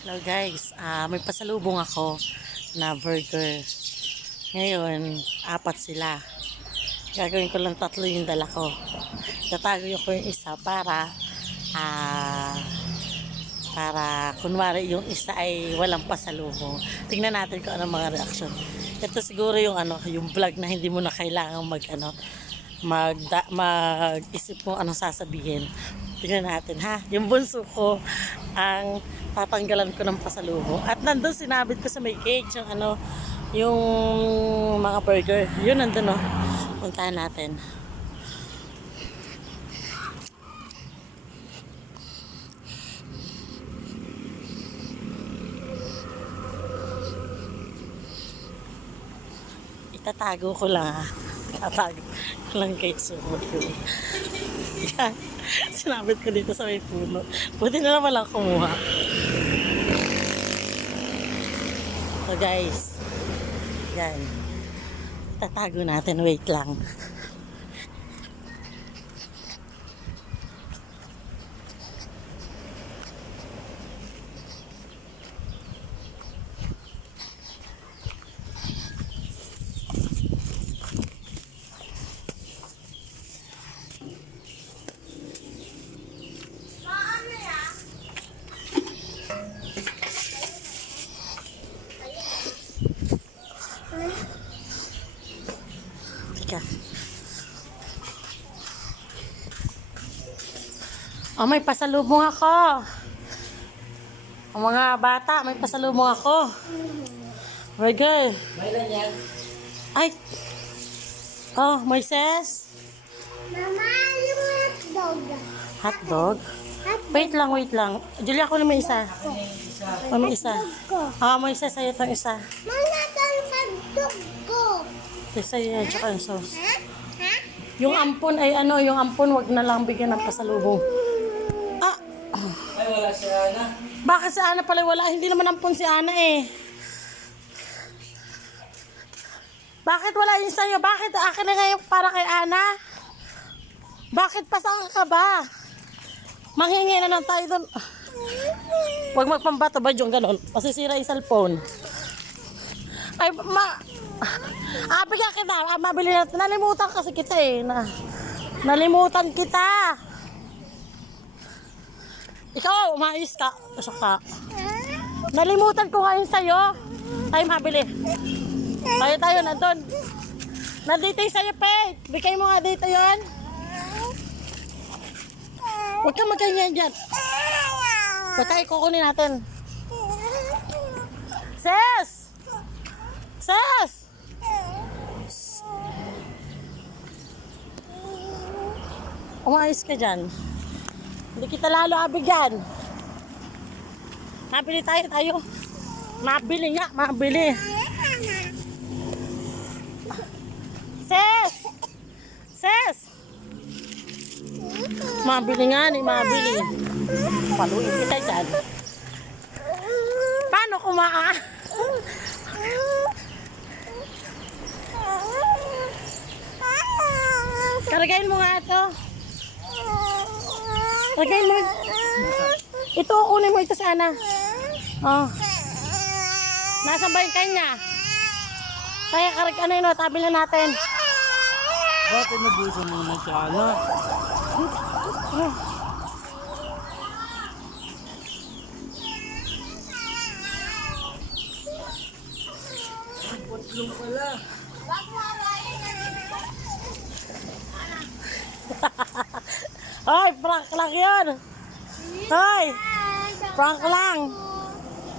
Hello guys, may pasalubong ako na burger. Ngayon, 4 sila. Gagawin ko lang 3 yung dala ko. Tatago ko yung isa para kunwari yung isa ay walang pasalubong. Tingnan natin kung anong mga reaksyon. Ito siguro yung yung vlog na hindi mo na kailangang mag-isip mo anong sasabihin. Tingnan natin ha. Yung bunso ko ang tatanggalan ko ng pasalubong. At nandun sinabit ko sa may cage yung mga burger. Yun nandun puntahan natin. Itatago ko lang ha. Itatago ko lang kay Sumot yun. Yan. Sinabit ko dito sa may puno. Buti na naman lang kumuha. So guys. Yan. Tatago natin. Wait lang. Oh, may pasalubong ako. Ang mga bata, may pasalubong ako. Burger. Ay. Oh, Moises. Mama, yung hotdog. Hotdog? Wait lang. Julia, ako na may isa. Oh, may isa. Ah, Moises, sa'yo itong isa. Mama, ito yung hotdog ko. Ito sa'yo yan, tsaka yung sauce. Ha? Ha? Yung ampon ay yung ampon, wag na lang bigyan ng pasalubong. Ah! Ay, wala si Ana. Bakit si Ana pala wala? Hindi naman ampon si Ana eh. Bakit wala yun sa'yo? Bakit akin na ngayon para kay Ana? Bakit pasang ka ba? Manghingi na lang tayo doon. Huwag magpambato ba yung ganon? Masisira yung cellphone. Ay, bigyan kita. Mabili natin. Nalimutan kasi kita eh. Nalimutan kita. Ikaw, umayos ka. Pasok ka. Nalimutan ko ngayon sa'yo. Tayo mabili. Tayo, nandun. Nandito yung sa'yo, Pete. Bigay mo nga dito yun. Huwag kang magkanyan dyan. Pagkain kukunin natin. Ses! Ses! Umayos ka dyan. Hindi kita lalo abigyan. Mabili tayo. Mabili nga, mabili. Ses! Ses! Mabili nga ni, mabili. Paluin kita dyan. Paano kumaa? Karagain mo nga ito. Karagain mo. Ito, kunin mo ito sana. Oh. Nasaan ba yung kanya? Kaya tabi na natin. Bakit nabuso mo naman si Ana? Putlong pala. Hoy, prank lang yun. Hoy, prank lang.